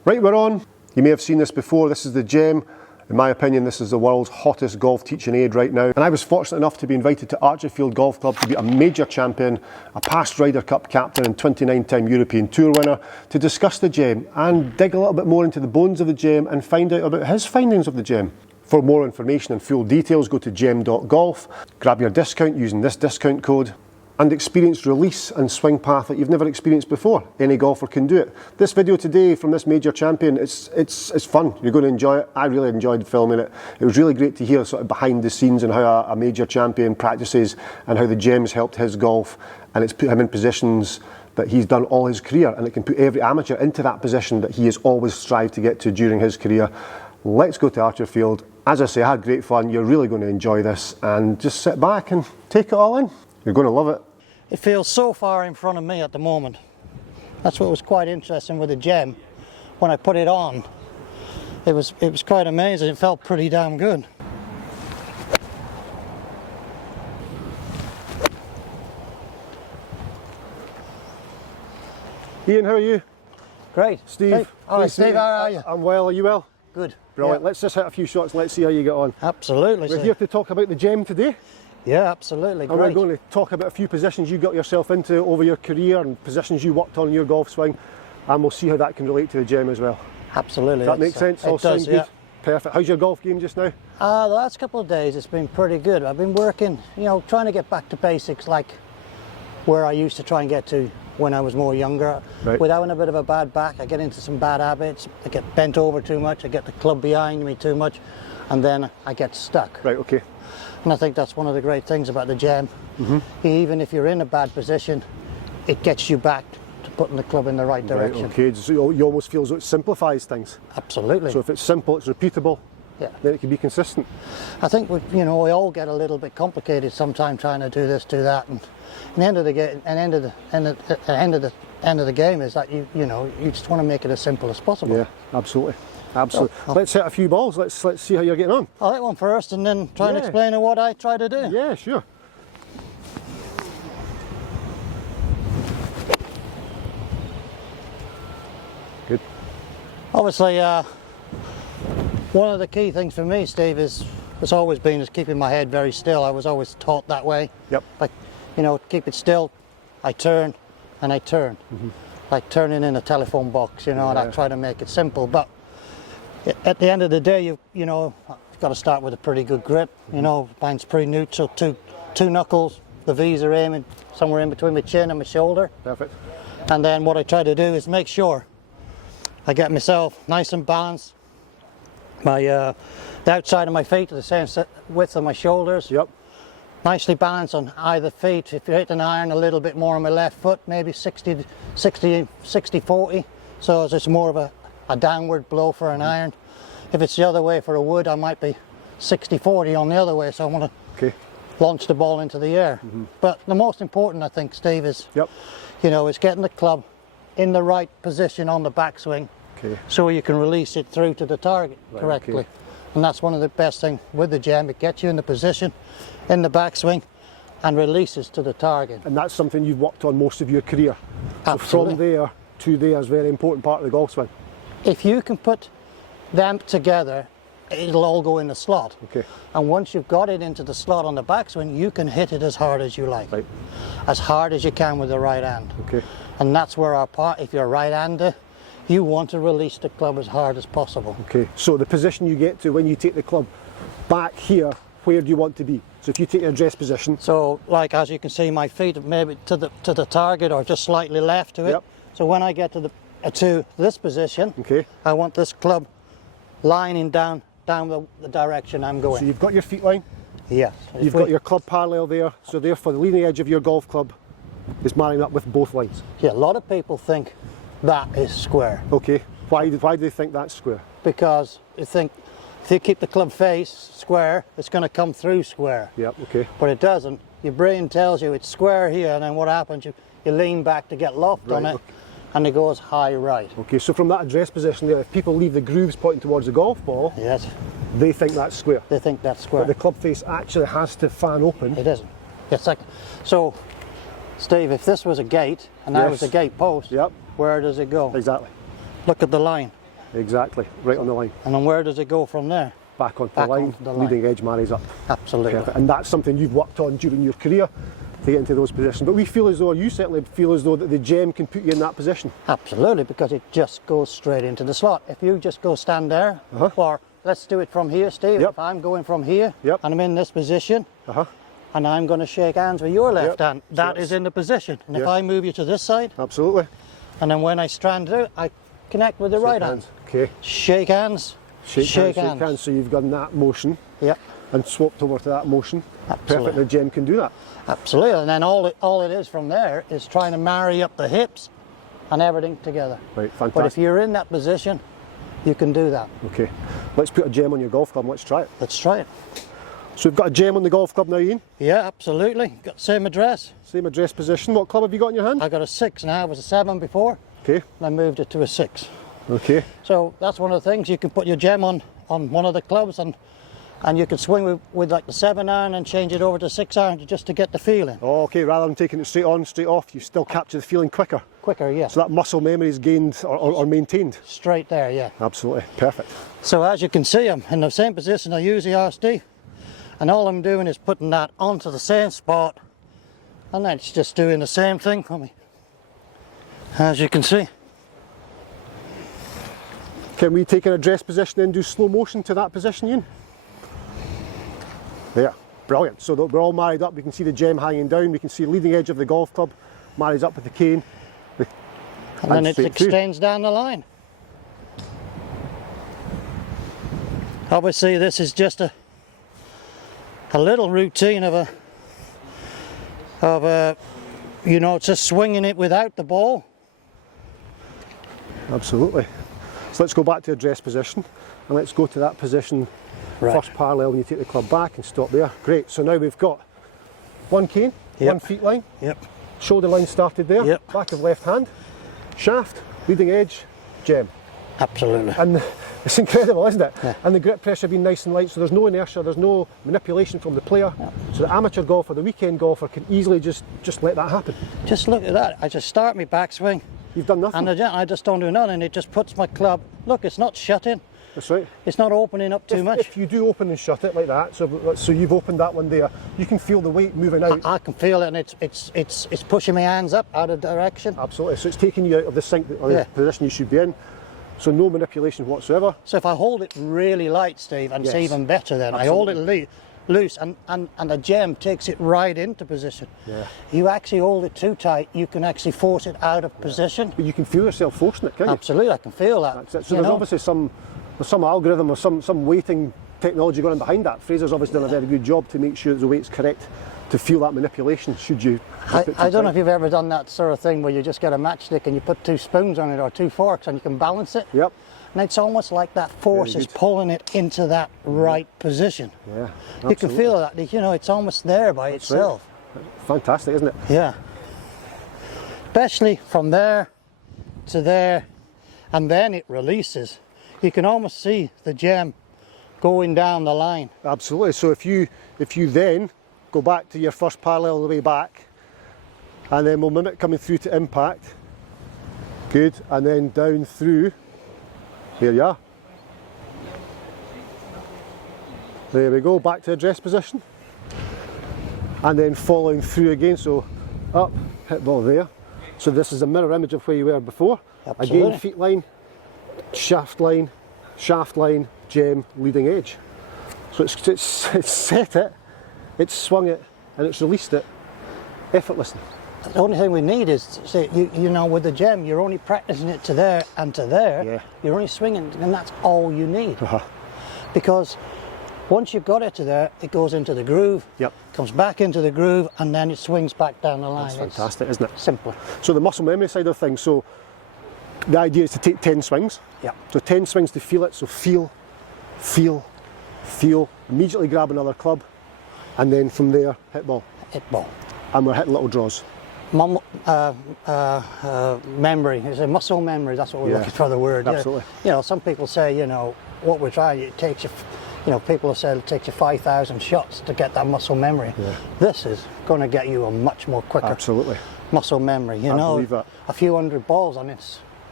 Right, we're on. You may have seen this before. This is the gem. In my opinion, this is the world's hottest golf teaching aid right now. And I was fortunate enough to be invited to Archerfield Golf Club to be a major champion, a past Ryder Cup captain and 29-time European Tour winner, to discuss the gem and dig a little bit more into the bones of the gem and find out about his findings of the gem. For more information and full details, go to gem.golf, grab your discount using this discount code, and experience release and swing path that you've never experienced before. Any golfer can do it. This video today from this major champion, it's fun. You're going to enjoy it. I really enjoyed filming it. It was really great to hear sort of behind the scenes and how a major champion practices and how the gem's helped his golf, and it's put him in positions that he's done all his career, and it can put every amateur into that position that he has always strived to get to during his career. Let's go to Archerfield. As I say, I had great fun. You're really going to enjoy this, and just sit back and take it all in. You're going to love it. It feels so far in front of me at the moment. That's what was quite interesting with the gem. When I put it on, it was quite amazing. It felt pretty damn good. Ian, how are you? Great. Steve. Hey. Hi Steve, how are you? I'm well, are you well? Good. Brilliant. Yeah. Let's just hit a few shots and let's see how you get on. Absolutely. We're here to talk about the gem today. Yeah, absolutely. And we're going to talk about a few positions you got yourself into over your career and positions you worked on in your golf swing, and we'll see how that can relate to the gem as well. Absolutely. Does that make sense? It does, yeah. Good? Perfect. How's your golf game just now? The last couple of days it's been pretty good. I've been working, trying to get back to basics like where I used to try and get to when I was more younger. Right. With having a bit of a bad back, I get into some bad habits. I get bent over too much, I get the club behind me too much, and then I get stuck. Right, okay. And I think that's one of the great things about the gem. Even if you're in a bad position, it gets you back to putting the club in the right direction. Right, okay. So you almost feel as though it simplifies things. Absolutely. So if it's simple, it's repeatable, yeah, then it can be consistent. I think we all get a little bit complicated sometimes trying to do this, do that, and the end of the game, end of the game is that you just want to make it as simple as possible. Yeah, absolutely. Absolutely. Let's hit a few balls. Let's see how you're getting on. I'll hit one first and then try and explain what I try to do. Yeah, sure. Good. Obviously, one of the key things for me, Steve, is keeping my head very still. I was always taught that way. Yep. Like, keep it still. I turn and I turn, like turning in a telephone box. And I try to make it simple, but at the end of the day, you've got to start with a pretty good grip. Mine's pretty neutral, two knuckles. The V's are aiming somewhere in between my chin and my shoulder. Perfect. And then what I try to do is make sure I get myself nice and balanced. The outside of my feet are the same width of my shoulders. Yep. Nicely balanced on either feet. If you hit an iron a little bit more on my left foot, maybe 60-40. So it's more of a downward blow for an iron. If it's the other way for a wood, I might be 60-40 on the other way, so I want to launch the ball into the air. But the most important, I think, Steve, is is getting the club in the right position on the backswing, so you can release it through to the target correctly. And that's one of the best things with the gem. It gets you in the position in the backswing and releases to the target. And that's something you've worked on most of your career. Absolutely. So from there to there is a very important part of the golf swing. If you can put them together, it'll all go in the slot. Okay. And once you've got it into the slot on the backswing, you can hit it as hard as you like. Right. As hard as you can with the right hand. Okay. And that's where if you're a right-hander, you want to release the club as hard as possible. Okay. So the position you get to when you take the club back here, where do you want to be? So if you take your address position. So like as you can see, my feet are maybe to the target or just slightly left to it. Yep. So when I get to this position, I want this club lining down the direction I'm going. So you've got your feet line. Yes. You've got your club parallel there. So therefore the leading edge of your golf club is marrying up with both lines. Yeah, a lot of people think that is square. Okay. Why do they think that's square? Because they think if you keep the club face square, it's going to come through square. Yep, okay. But it doesn't. Your brain tells you it's square here, and then what happens, you lean back to get loft on it, and it goes high right. Okay, so from that address position there, if people leave the grooves pointing towards the golf ball, yes, they think that's square. They think that's square. But the club face actually has to fan open. It isn't. It's like, so, Steve, if this was a gate, and that was a gate post, where does it go? Exactly. Look at the line. Exactly, right on the line. And then where does it go from there? Back onto the line, leading edge marries up. Absolutely. Perfect. And that's something you've worked on during your career to get into those positions. But we feel as though, or you certainly feel as though, that the gem can put you in that position. Absolutely, because it just goes straight into the slot. If you just go stand there, or let's do it from here, Steve. If I'm going from here and I'm in this position, and I'm going to shake hands with your left hand, that is in the position. And if I move you to this side, absolutely. And then when I stand out, I connect with the right hand. Okay. Shake hands. Shake hands. So you've done that motion. Yep. And swapped over to that motion. Absolutely. Perfect. The gem can do that. Absolutely. And then all it is from there is trying to marry up the hips and everything together. Right. Fantastic. But if you're in that position, you can do that. Okay. Let's put a gem on your golf club and let's try it. Let's try it. So we've got a gem on the golf club now, Ian? Yeah, absolutely. Got the same address. Same address position. What club have you got in your hand? I got a 6 now. It was a 7 before. Okay. And I moved it to a 6. Okay. So that's one of the things. You can put your gem on one of the clubs and you can swing with like the 7 iron and change it over to 6 iron just to get the feeling. Oh, okay. Rather than taking it straight on, straight off, you still capture the feeling quicker. Quicker, yeah. So that muscle memory is gained or maintained. Straight there, yeah. Absolutely. Perfect. So as you can see, I'm in the same position I use the RSD. And all I'm doing is putting that onto the same spot, and then it's just doing the same thing for me, as you can see. Can we take an address position and do slow motion to that position, Ian? There, brilliant. So we're all married up. We can see the gem hanging down. We can see the leading edge of the golf club marries up with the cane. And then it extends down the line. Obviously this is just a little routine of you know, just swinging it without the ball. Absolutely. So let's go back to address position and let's go to that position, first parallel when you take the club back and stop there. Great. So now we've got one cane, 1 feet line, shoulder line started there, back of left hand, shaft, leading edge, gem. Absolutely. And it's incredible, isn't it? Yeah. And the grip pressure being nice and light, so there's no inertia, there's no manipulation from the player. Yeah. So the amateur golfer, the weekend golfer can easily just let that happen. Just look at that. I just start my backswing. You've done nothing. And I just don't do nothing. It just puts my club, look, it's not shutting. That's right. It's not opening up too much. If you do open and shut it like that, so you've opened that one there, you can feel the weight moving out. I can feel it, and it's pushing my hands up out of direction. Absolutely. So it's taking you out of the sink, or the position you should be in. So no manipulation whatsoever. So if I hold it really light, Steve, and it's even better then. Absolutely. I hold it loose and the gem takes it right into position. Yeah. You actually hold it too tight, you can actually force it out of position. But you can feel yourself forcing it, can't you? Absolutely, I can feel that. That's it. So there's obviously some algorithm or some weighting technology going on behind that. Fraser's obviously done a very good job to make sure the weight's correct to feel that manipulation should you. I don't know if you've ever done that sort of thing where you just get a matchstick and you put 2 spoons on it or 2 forks and you can balance it. Yep. And it's almost like that force is pulling it into that right position. Yeah. Absolutely. You can feel that, you know, it's almost there by itself. Right. Fantastic, isn't it? Yeah. Especially from there to there, and then it releases. You can almost see the gem going down the line. Absolutely. So if you then go back to your first parallel all the way back, and then we'll mimic coming through to impact. Good. And then down through. Here you are. There we go, back to address position. And then following through again, so up, hit ball there. So this is a mirror image of where you were before. Absolutely. Again, feet line, shaft line, gem, leading edge. So it's set it, it's swung it, and it's released it effortlessly. The only thing we need is, say, you know, with the gem, you're only practicing it to there and to there. Yeah. You're only swinging, and that's all you need. Because once you've got it to there, it goes into the groove, comes back into the groove, and then it swings back down the line. That's fantastic, isn't it? Simple. So the muscle memory side of things, so the idea is to take 10 swings. Yeah. So 10 swings to feel it, so feel, immediately grab another club, and then from there, hit ball. Hit ball. And we're hitting little draws. Memory, it's a muscle memory, that's what we're looking for, the word. Absolutely. You know, some people say, you know, what we're trying, it takes you, you know, people have said it takes you 5,000 shots to get that muscle memory. Yeah. This is going to get you a much more quicker muscle memory. You know, a few hundred balls on this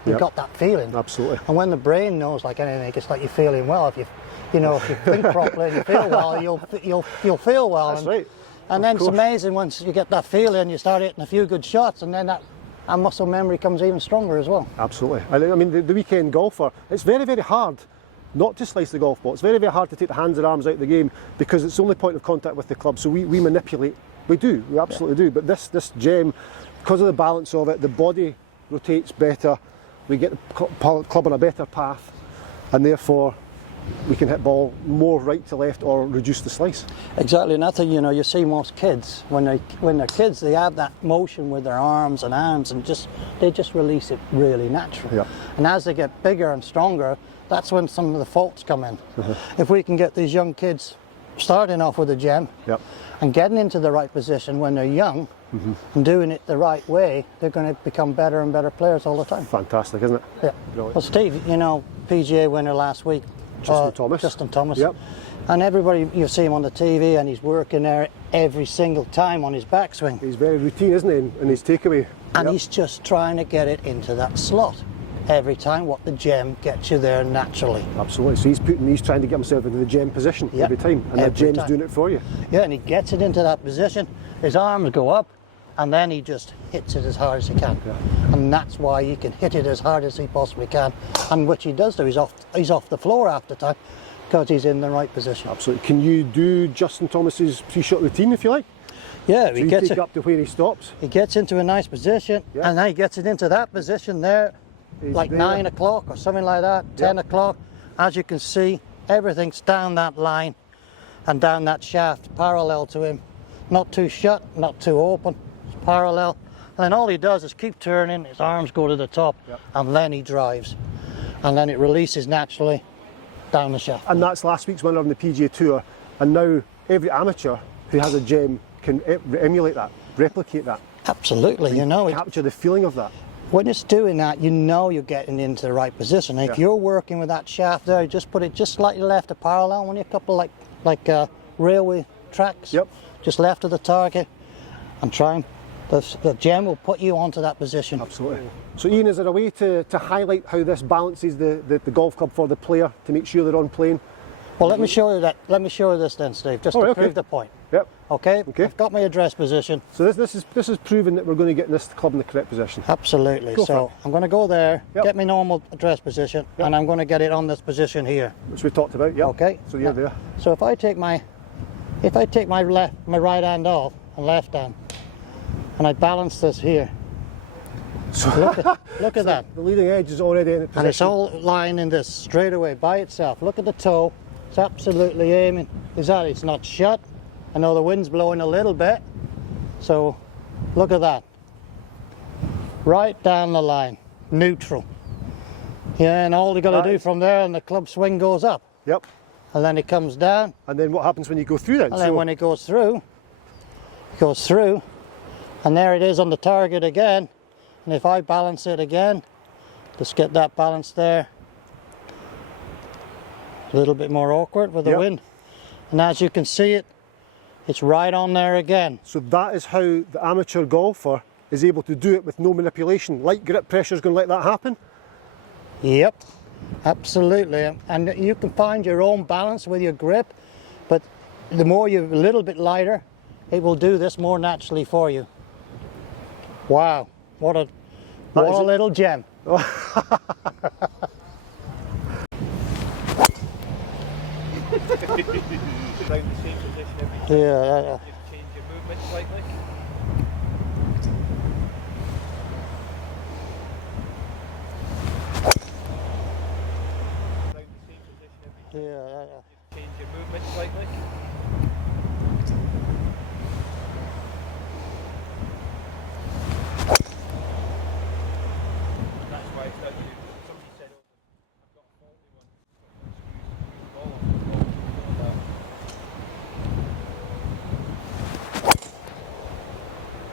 You've got that feeling. Absolutely. And when the brain knows, like anything, it's like you're feeling well. If you think properly and you feel well, you'll feel well. That's right. And then it's amazing once you get that feeling, you start hitting a few good shots, and then that muscle memory comes even stronger as well. Absolutely. I mean, the weekend golfer, it's very, very hard not to slice the golf ball. It's very, very hard to take the hands and arms out of the game because it's the only point of contact with the club. So we manipulate. We do. We absolutely do. But this gem, because of the balance of it, the body rotates better. We get the club on a better path, and therefore we can hit ball more right to left or reduce the slice. Exactly, and that's you see most kids when they're kids, they have that motion with their arms and arms, and they just release it really naturally. Yeah. And as they get bigger and stronger, that's when some of the faults come in. If we can get these young kids starting off with a gem and getting into the right position when they're young and doing it the right way, they're going to become better and better players all the time. Fantastic, isn't it? Yeah. Brilliant. Well, Steve, PGA winner last week, Justin Thomas. Yep. And everybody, you see him on the TV, and he's working there every single time on his backswing. He's very routine, isn't he, in his takeaway? And he's just trying to get it into that slot every time. What the gem gets you there naturally. Absolutely. So he's trying to get himself into the gem position every time, and the gem's doing it for you. Yeah, and he gets it into that position. His arms go up, and then he just hits it as hard as he can. Yeah. And that's why he can hit it as hard as he possibly can. And which he does do. He's off the floor half the time because he's in the right position. Absolutely. Can you do Justin Thomas's 3-shot routine if you like? Yeah, so he gets it up to where he stops. He gets into a nice position, and then he gets it into that position there, like 9 o'clock or something like that, 10 o'clock. As you can see, everything's down that line and down that shaft, parallel to him. Not too shut, not too open, it's parallel. And then all he does is keep turning, his arms go to the top, and then he drives. And then it releases naturally down the shaft. And that's last week's winner on the PGA Tour. And now every amateur who has a gem can emulate that, replicate that. Absolutely, capture the feeling of that. When it's doing that, you're getting into the right position. If you're working with that shaft there, just put it just slightly left of parallel, only a couple like railway tracks, just left of the target, and try and the gem will put you onto that position. Absolutely. So Ian, is there a way to highlight how this balances the golf club for the player to make sure they're on plane? Well, let me show you that. Let me show you this then, Steve, just to prove the point. Yep. Okay. I've got my address position. So this is proving that we're going to get this club in the correct position. Absolutely. So I'm going to go there, get my normal address position, and I'm going to get it on this position here, which we talked about. Yep. Okay. So you're there. So if I take my right hand off and left hand, and I balance this here. So look at that. The leading edge is already in position. And it's all lying in this straight away by itself. Look at the toe. It's absolutely aiming. It's not shut. I know the wind's blowing a little bit. So look at that. Right down the line. Neutral. Yeah, and all you got to do from there, and the club swing goes up. Yep. And then it comes down. And then what happens when you go through then? And then when it goes through, and there it is on the target again. And if I balance it again, just get that balance there. A little bit more awkward with the wind. And as you can see it's right on there again. So that is how the amateur golfer is able to do it with no manipulation. Light grip pressure is going to let that happen? Yep, absolutely. And you can find your own balance with your grip, but the more you're a little bit lighter, it will do this more naturally for you. Wow, what a little gem. Around the same position every time. Yeah. Just change your movement slightly. Around the same position every time. Yeah. Just change your movement slightly.